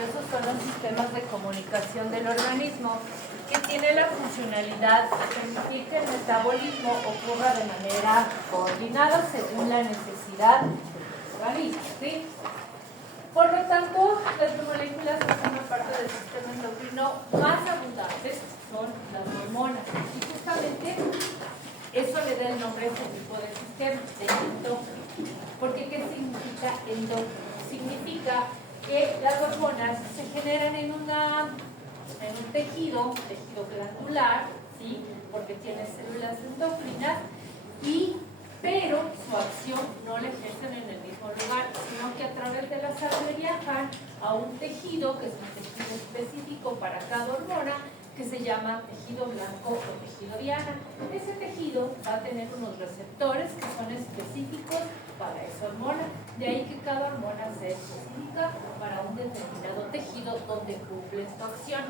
esos son los sistemas de comunicación del organismo, que tiene la funcionalidad de permitir que el metabolismo ocurra de manera coordinada según la necesidad del organismo, ¿sí? Por lo tanto, las moléculas que forman parte del sistema endocrino más abundantes son las hormonas. Y justamente eso le da el nombre a este tipo de sistema, de endocrino. Porque ¿qué significa endocrino? Significa que las hormonas se generan en un tejido glandular, ¿sí? Porque tiene células endocrinas, pero su acción no la ejercen en el mismo lugar, sino que a través de la sangre viajan a un tejido, que es un tejido específico para cada hormona, que se llama tejido blanco o tejido diana. Ese tejido va a tener unos receptores que son específicos para esa hormona. De ahí que cada hormona sea específica para un determinado tejido donde cumple su acción.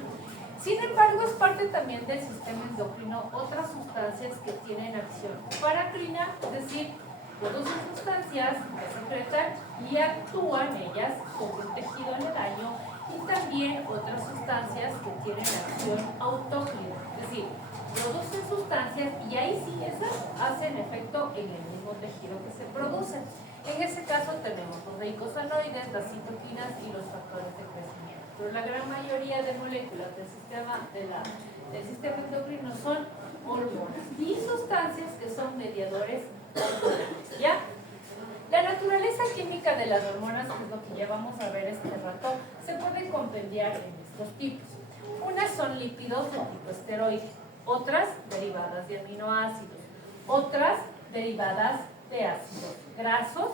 Sin embargo, es parte también del sistema endocrino otras sustancias que tienen acción paracrina, es decir, producen sustancias que secretan y actúan ellas sobre un tejido aledaño, y también otras sustancias que tienen acción autócrina, es decir, producen sustancias y ahí sí esas hacen efecto en el mismo tejido que se producen. En ese caso tenemos los eicosanoides, las citoquinas y los factores de crecimiento. Pero la gran mayoría de moléculas del sistema endocrino son hormonas y sustancias que son mediadores hormonales, ¿ya? La naturaleza química de las hormonas, que es lo que ya vamos a ver este rato, se puede compendiar en estos tipos. Unas son lípidos de tipo esteroide, otras derivadas de aminoácidos, otras derivadas de ácidos grasos,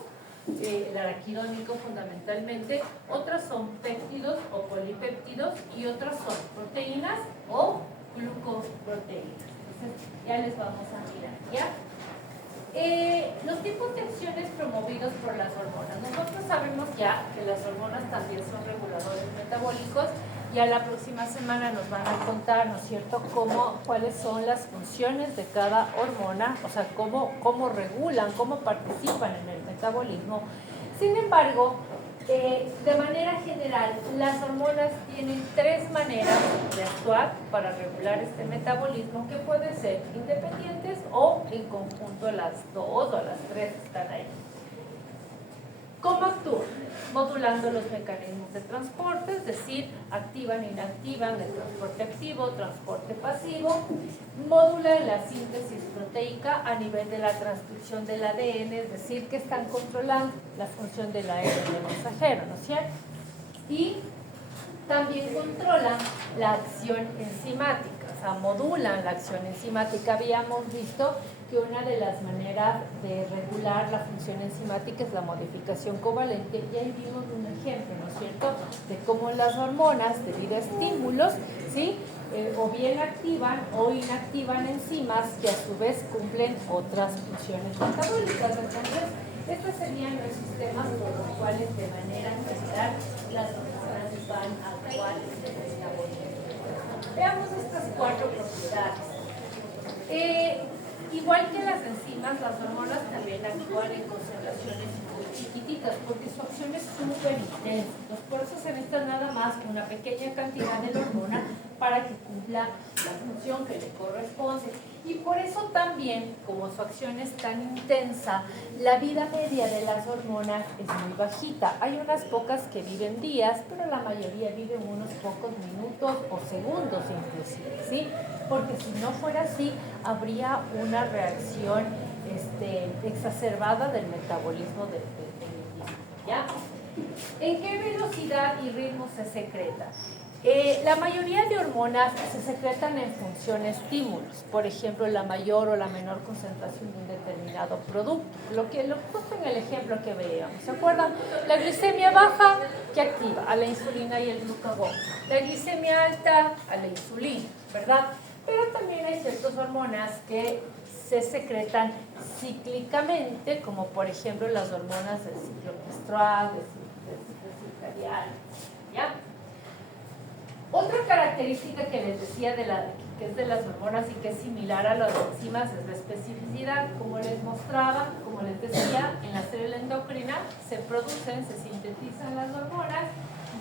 el araquidónico fundamentalmente, otras son péptidos o polipéptidos y otras son proteínas o glucoproteínas. Entonces ya les vamos a mirar, ¿ya? Los tipos de acciones promovidos por las hormonas. Nosotros sabemos ya que las hormonas también son reguladores metabólicos. Ya la próxima semana nos van a contar, ¿no es cierto?, cuáles son las funciones de cada hormona, o sea, cómo regulan, cómo participan en el metabolismo. Sin embargo, de manera general, las hormonas tienen tres maneras de actuar para regular este metabolismo, que pueden ser independientes o en conjunto las dos o las tres están ahí. ¿Cómo actúan? Modulando los mecanismos de transporte, es decir, activan e inactivan el transporte activo, transporte pasivo, modulan la síntesis proteica a nivel de la transcripción del ADN, es decir, que están controlando la función del ARN mensajero, ¿no es cierto? Y también controlan la acción enzimática, o sea, modulan la acción enzimática. Habíamos visto que una de las maneras de regular la función enzimática es la modificación covalente, y ahí vimos un ejemplo, ¿no es cierto?, de cómo las hormonas, debido a estímulos, ¿sí?, o bien activan o inactivan enzimas que a su vez cumplen otras funciones metabólicas. Entonces, estos serían los sistemas por los cuales de manera general las hormonas van a actuar en el metabolismo. Veamos estas cuatro propiedades. Igual que las enzimas, las hormonas también actúan en concentraciones muy chiquititas, porque su acción es súper intensa. Por eso se necesita nada más una pequeña cantidad de la hormona para que cumpla la función que le corresponde. Y por eso también, como su acción es tan intensa, la vida media de las hormonas es muy bajita. Hay unas pocas que viven días, pero la mayoría viven unos pocos minutos o segundos inclusive, ¿sí? Porque si no fuera así, habría una reacción exacerbada del metabolismo del individuo, ¿ya? ¿En qué velocidad y ritmo se secreta? La mayoría de hormonas se secretan en función a estímulos, por ejemplo, la mayor o la menor concentración de un determinado producto. Lo que puso en el ejemplo que veíamos, ¿se acuerdan? La glicemia baja, ¿qué activa? A la insulina y el glucagón. La glicemia alta, a la insulina, ¿verdad? Pero también hay ciertas hormonas que se secretan cíclicamente, como por ejemplo las hormonas del ciclo menstrual, del ciclo circadiano, ¿ya? Otra característica que les decía que es de las hormonas y que es similar a las enzimas es la especificidad. Como les mostraba, como como les decía, en la célula endocrina se producen, se sintetizan las hormonas,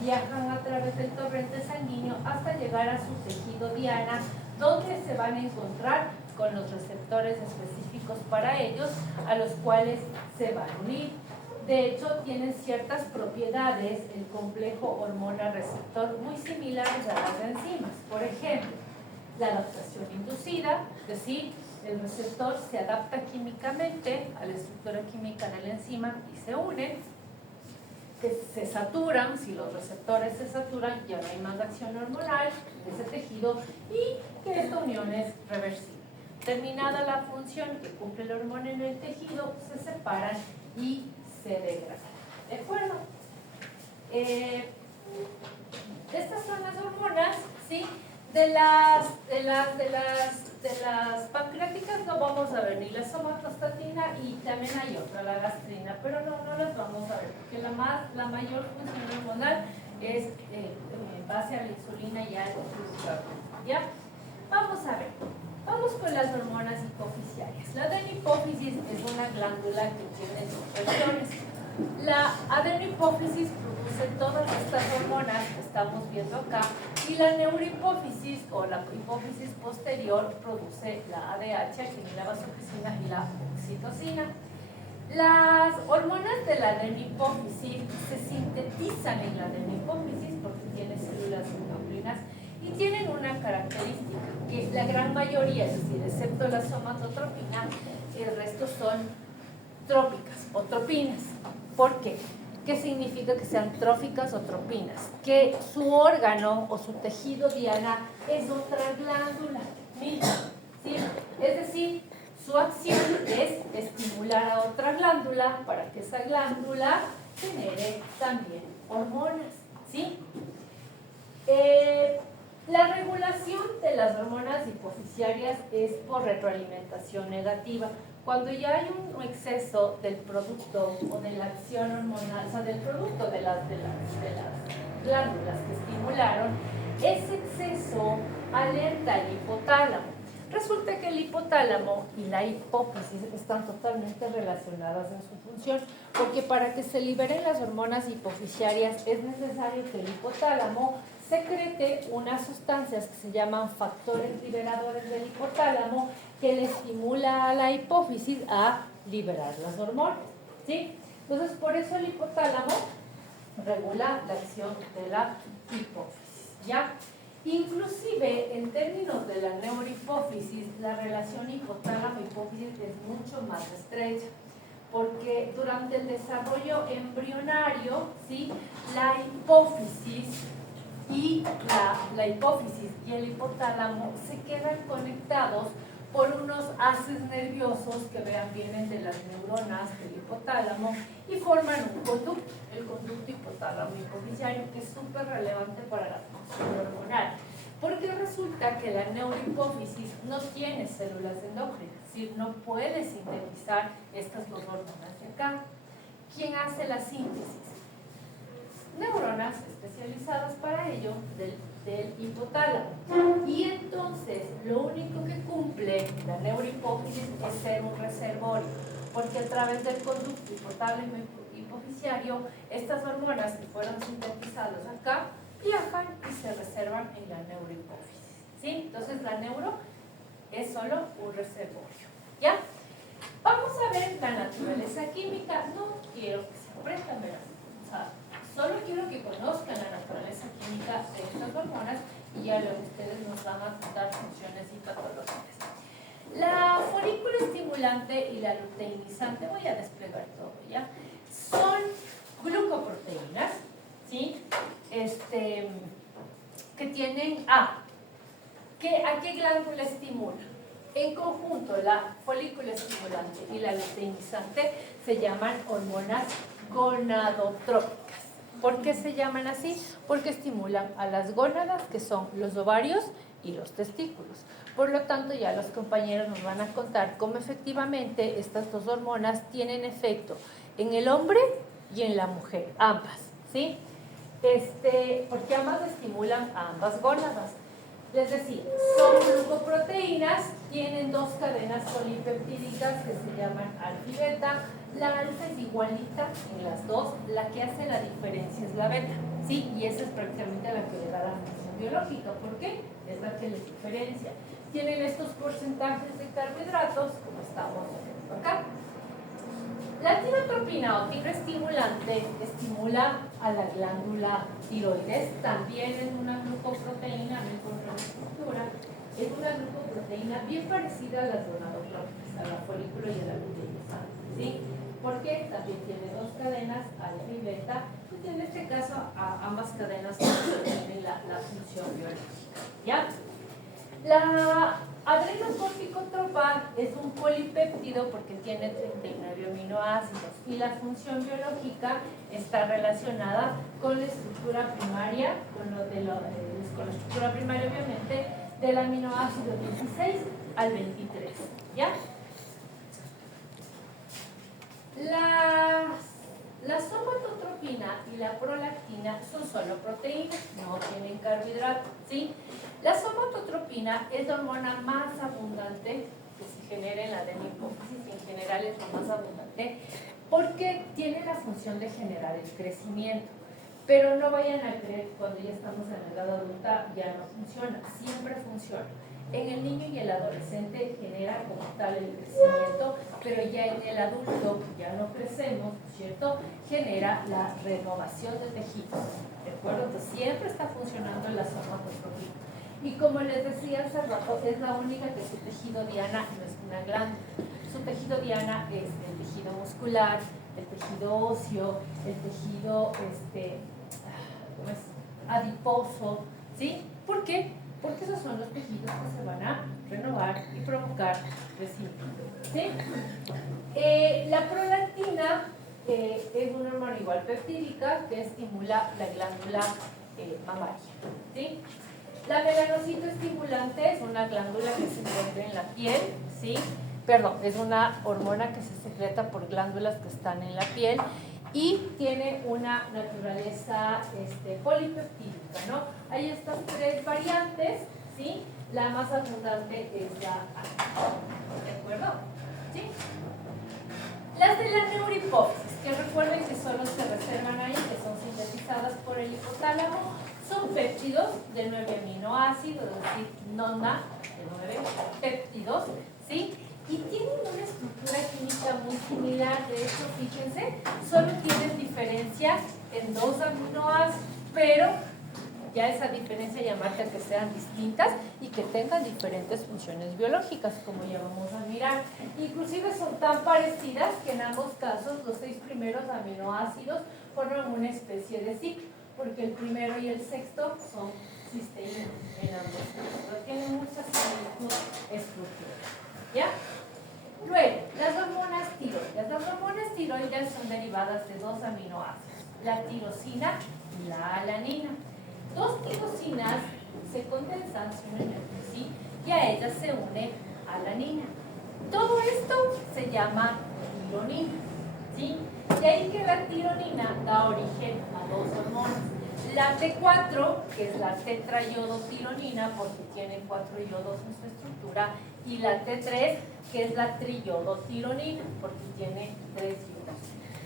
viajan a través del torrente sanguíneo hasta llegar a su tejido diana, donde se van a encontrar con los receptores específicos para ellos, a los cuales se van a unir. De hecho, tienen ciertas propiedades el complejo hormona-receptor muy similares a las de enzimas. Por ejemplo, la adaptación inducida, es decir, el receptor se adapta químicamente a la estructura química de la enzima y se unen, que se saturan. Si los receptores se saturan, ya no hay más acción hormonal de ese tejido y que esta unión es reversible. Terminada la función que cumple la hormona en el tejido, se separan y se degradan. ¿De acuerdo? Estas son las hormonas, ¿sí? De las pancreáticas no vamos a ver ni la somatostatina y también hay otra, la gastrina, pero no las vamos a ver porque la mayor función hormonal es en base a la insulina y al glucagón. ¿Ya? Vamos a ver. Vamos con las hormonas hipofisiarias. La adenopófisis es una glándula que tiene secreciones. La adenopófisis produce todas estas hormonas que estamos viendo acá y la neurohipófisis o la hipófisis posterior produce la ADH, la vasopresina y la oxitocina. Las hormonas de la adenopófisis se sintetizan en la adenopófisis porque tiene células endocrinas y tienen una característica, que la gran mayoría, es decir, excepto la somatotropina, el resto son trópicas o tropinas. ¿Por qué? ¿Qué significa que sean tróficas o tropinas? Que su órgano o su tejido diana es otra glándula. ¿Sí? Es decir, su acción es estimular a otra glándula para que esa glándula genere también hormonas. ¿Sí? La regulación de las hormonas hipofisiarias es por retroalimentación negativa. Cuando ya hay un exceso del producto o de la acción hormonal, o sea, del producto de las glándulas que estimularon, ese exceso alerta al hipotálamo. Resulta que el hipotálamo y la hipófisis están totalmente relacionadas en su función, porque para que se liberen las hormonas hipofisiarias es necesario que el hipotálamo secrete unas sustancias que se llaman factores liberadores del hipotálamo que le estimula a la hipófisis a liberar las hormonas, ¿sí? Entonces, por eso el hipotálamo regula la acción de la hipófisis, ¿ya? Inclusive, en términos de la neurohipófisis, la relación hipotálamo-hipófisis es mucho más estrecha, porque durante el desarrollo embrionario, ¿sí?, la hipófisis y la hipófisis y el hipotálamo se quedan conectados por unos haces nerviosos que vienen de las neuronas del hipotálamo y forman un conducto, el conducto hipotálamo-hipofisiario, que es súper relevante para la función hormonal, porque resulta que la neurohipófisis no tiene células endócrinas, es decir, no puede sintetizar estas dos hormonas de acá. ¿Quién hace la síntesis? Neuronas especializadas para ello del hipotálamo. Y entonces lo único que cumple la neurohipófisis es ser un reservorio, porque a través del conducto hipotálamo-hipofisiario estas hormonas que fueron sintetizadas acá viajan y se reservan en la neurohipófisis, ¿sí? Entonces la neuro es solo un reservorio, ¿ya? Vamos a ver la naturaleza química. No quiero que se aprendan, o sea, solo quiero que conozcan la naturaleza química de estas hormonas y ya luego ustedes nos van a dar funciones y patologías. La folícula estimulante y la luteinizante, voy a desplegar todo, ¿ya? Son glucoproteínas, ¿sí? Que tienen ¿a qué glándula estimula? En conjunto, la folícula estimulante y la luteinizante se llaman hormonas gonadotrópicas. ¿Por qué se llaman así? Porque estimulan a las gónadas, que son los ovarios y los testículos. Por lo tanto, ya los compañeros nos van a contar cómo efectivamente estas dos hormonas tienen efecto en el hombre y en la mujer, ambas, ¿sí? Porque ambas estimulan a ambas gónadas. Les decía, son glucoproteínas, tienen dos cadenas polipeptídicas que se llaman alfa y beta. La alfa es igualita en las dos, la que hace la diferencia es la beta, ¿sí? Y esa es prácticamente la que le da la función biológica. ¿Por qué? Es la que les diferencia. Tienen estos porcentajes de carbohidratos, como estamos viendo acá. La tirotropina o tiroestimulante estimula a la glándula tiroides, también es una glucoproteína, no encuentro la estructura, es una glucoproteína bien parecida a las gonadotróficas, a la folículo y a la luteinizante, ¿sí? Porque también tiene dos cadenas, alfa y beta, y en este caso ambas cadenas tienen la función biológica, ¿ya? La adrenocorticotropa es un polipéptido porque tiene 39 aminoácidos y la función biológica está relacionada con la estructura primaria, con la estructura primaria obviamente, del aminoácido 16 al 23, ¿ya? La somatotropina y la prolactina son solo proteínas, no tienen carbohidratos, ¿sí? La somatotropina es la hormona más abundante que se genera en la hipófisis, en general es la más abundante, porque tiene la función de generar el crecimiento. Pero no vayan a creer que cuando ya estamos en la edad adulta ya no funciona, siempre funciona. En el niño y el adolescente genera como tal el crecimiento, pero ya en el adulto, ya no crecemos, ¿cierto? Genera la renovación de tejidos, ¿de acuerdo? Entonces siempre está funcionando la somatotropina. Y como les decía hace rato, es la única que su tejido diana no es una glándula. Su tejido diana es el tejido muscular, el tejido óseo, el tejido adiposo, ¿sí? ¿Por qué? Porque esos son los tejidos que se van a renovar y provocar crecimiento, ¿sí? La prolactina es una hormona igual peptídica que estimula la glándula mamaria, ¿sí? La melanocito estimulante es una glándula que se encuentra en la piel, ¿sí? Perdón, es una hormona que se secreta por glándulas que están en la piel y tiene una naturaleza polipeptídica, ¿no? Hay estas tres variantes, ¿sí? La más abundante es la A, ¿de acuerdo? ¿Sí? Las de la neurohipófisis, que recuerden que solo se reservan ahí, que son sintetizadas por el hipotálamo, son péptidos de 9 aminoácidos, es decir, nona de 9 péptidos, ¿sí? Y tienen una estructura química muy similar. De hecho, fíjense, solo tienen diferencia en 2 aminoácidos, pero ya esa diferencia ya marca que sean distintas y que tengan diferentes funciones biológicas, como ya vamos a mirar. Inclusive son tan parecidas que en ambos casos los 6 primeros aminoácidos forman una especie de ciclo, porque el primero y el sexto son cisteínas en ambos casos, pero tienen mucha similitud estructural, ¿ya? Luego, las hormonas tiroides. Las hormonas tiroides son derivadas de 2 aminoácidos, la tirosina y la alanina. 2 tirosinas se condensan, se unen entre sí, y a ellas se une alanina. Todo esto se llama tironina, ¿sí? De ahí que la tironina da origen a 2 hormonas. La T4, que es la tetrayodotironina, porque tiene 4 yodos en su estructura, y la T3, que es la triyodotironina, porque tiene 3 yodos.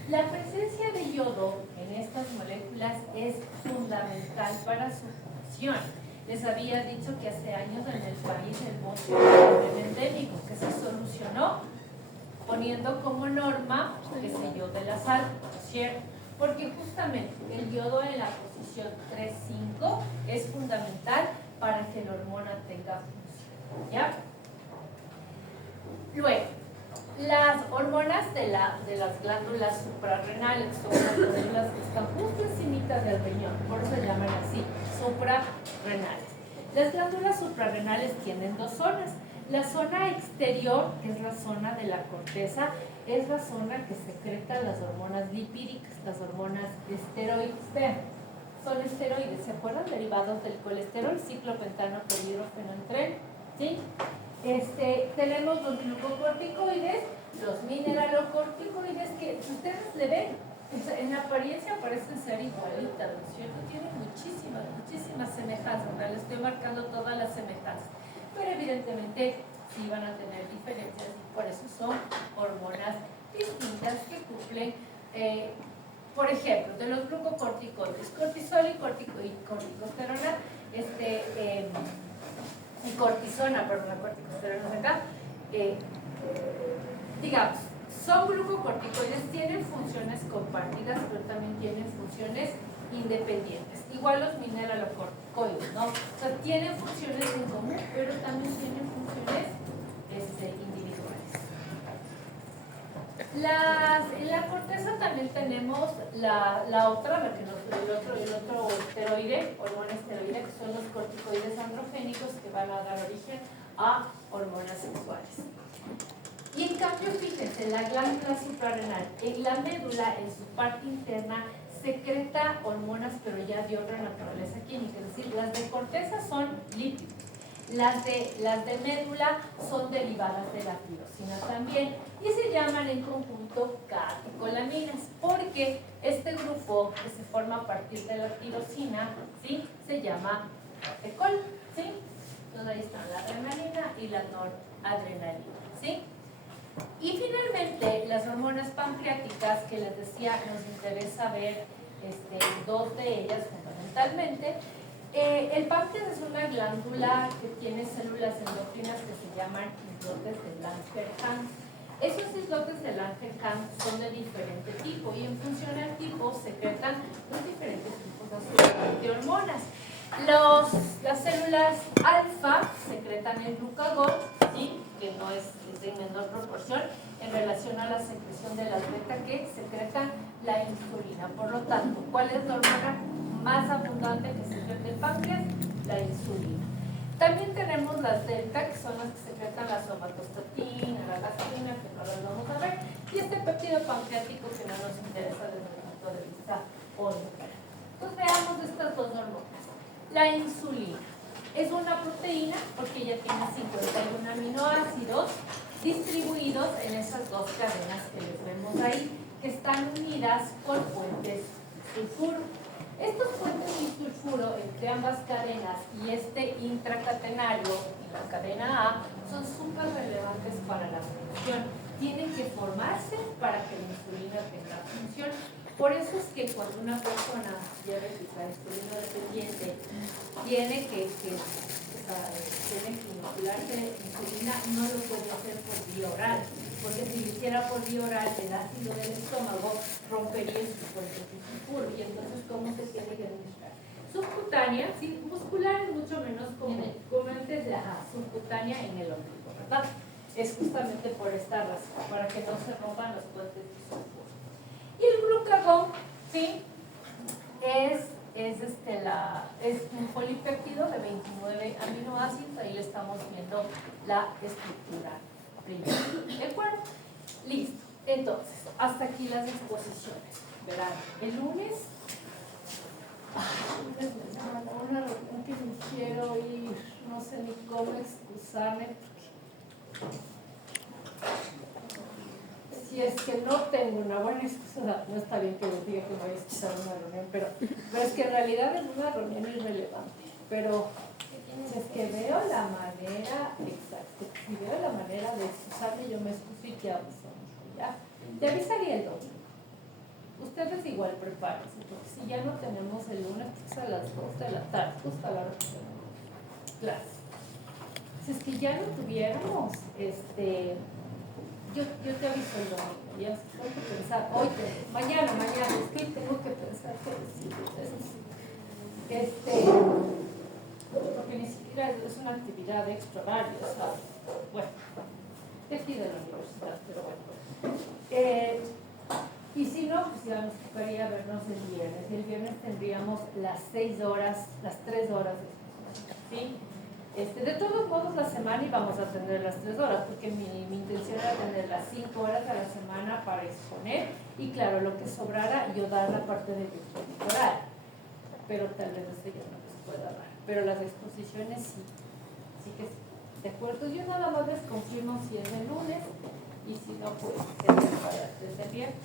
La presencia de yodo en estas moléculas es fundamental para su función. Les había dicho que hace años en el país el bosque era endémico, que se solucionó poniendo como norma que se yode la sal, ¿cierto? Porque justamente el yodo en la posición 3,5 es fundamental para que la hormona tenga función, ¿ya? Luego, las hormonas de las glándulas suprarrenales son las glándulas que están justo encima del riñón, por eso se llaman así, suprarrenales. Las glándulas suprarrenales tienen 2 zonas. La zona exterior, que es la zona de la corteza, es la zona que secreta las hormonas lipídicas, las hormonas esteroides. Vean, son esteroides, ¿se acuerdan? Derivados del colesterol, ciclopentano, polidrofenantren, ¿sí? Tenemos los glucocorticoides, los mineralocorticoides, que ustedes le ven, En apariencia parecen ser igualitas, ¿no es cierto? Tienen muchísimas semejanzas, ¿no? Les estoy marcando todas las semejanzas, pero evidentemente sí van a tener diferencias y por eso son hormonas distintas que cumplen, por ejemplo, de los glucocorticoides, cortisol y corticosterona, y cortisona, perdón, corticosterona acá, digamos, son glucocorticoides, tienen funciones compartidas, pero también tienen funciones independientes. Igual los mineralocorticoides, ¿no? O sea, tienen funciones en común, pero también tienen funciones individuales. En la corteza también tenemos la otra, el otro esteroide, hormona esteroide, que son los corticoides androgénicos que van a dar origen a hormonas sexuales. Y en cambio, fíjense, la glándula suprarrenal, en la médula, en su parte interna, secreta hormonas, pero ya de otra naturaleza química. Es decir, las de corteza son lípidos. Las de médula son derivadas de la tirosina también y se llaman en conjunto catecolaminas, porque este grupo que se forma a partir de la tirosina, ¿sí?, se llama catecol, ¿sí? Entonces ahí están la adrenalina y la noradrenalina, ¿sí? Y finalmente, las hormonas pancreáticas, que les decía, nos interesa ver dos de ellas fundamentalmente. El páncreas es una glándula que tiene células endocrinas que se llaman islotes de Langerhans. Esos islotes de Langerhans son de diferente tipo y en función al tipo secretan los diferentes tipos de hormonas. Las células alfa secretan el glucagón, ¿sí?, que no es de menor proporción en relación a la secreción de las beta, que secretan la insulina. Por lo tanto, ¿cuál es la hormona más abundante que secreta el páncreas? La insulina. También tenemos las delta, que son las que secretan la somatostatina, la gastrina, que no las vamos a ver, y este péptido pancreático que no nos interesa desde el punto de vista hormonal. Entonces veamos estas dos hormonas. La insulina es una proteína porque ella tiene 51 aminoácidos distribuidos en esas dos cadenas que les vemos ahí, que están unidas por puentes sulfuro. Estos puentes de sulfuro entre ambas cadenas y este intracatenario y la cadena A son súper relevantes para la función. Tienen que formarse para que la insulina tenga función. Por eso es que cuando una persona lleve su insulina dependiente tiene que inocularse insulina, no lo puede hacer por vía oral, porque si lo hiciera por vía oral, el ácido del estómago rompería el puente de sulfuro. Y entonces, ¿cómo se tiene que administrar? Subcutánea, sí, muscular es mucho menos común, antes de subcutánea en el ombligo, ¿verdad? Es justamente por esta razón, para que no se rompan los puentes de sulfuro. Y el glucagón, ¿sí?, es un polipéptido de 29 aminoácidos. Ahí le estamos viendo la estructura primera. ¿De acuerdo? Listo. Entonces, hasta aquí las exposiciones. Verán, el lunes me llaman a una reunión que me quiero ir, no sé ni cómo excusarme, si es que no tengo una buena excusa, no está bien que les diga que me voy a excusar una reunión, pero es que en realidad es una reunión irrelevante. Pero si es que veo la manera, exacto, si veo la manera de excusarme, yo me excuso y te aviso, ¿ya? Te avisaría el domingo. Ustedes igual prepárense, porque si ya no tenemos el lunes, pues a las 2 de la tarde, justo a la hora que tenemos clase. Si es que ya no tuviéramos, yo te aviso el domingo, ya tengo que pensar, hoy, mañana, es que tengo que pensar qué decir. Porque ni siquiera es una actividad extra horario, o sea, bueno, de aquí de la universidad, pero bueno. Y si no, pues ya nos tocaría vernos el viernes, y el viernes tendríamos las 6 horas, las 3 horas de exposición, ¿sí? De todos modos, la semana íbamos a tener las 3 horas, porque mi intención era tener las 5 horas a la semana para exponer, y claro, lo que sobrara, yo dar la parte de oral, pero tal vez eso ya no les pueda dar. Pero las exposiciones sí que sí. ¿De acuerdo? Yo nada más les confirmo si es el lunes, y si no, pues es para desde el viernes.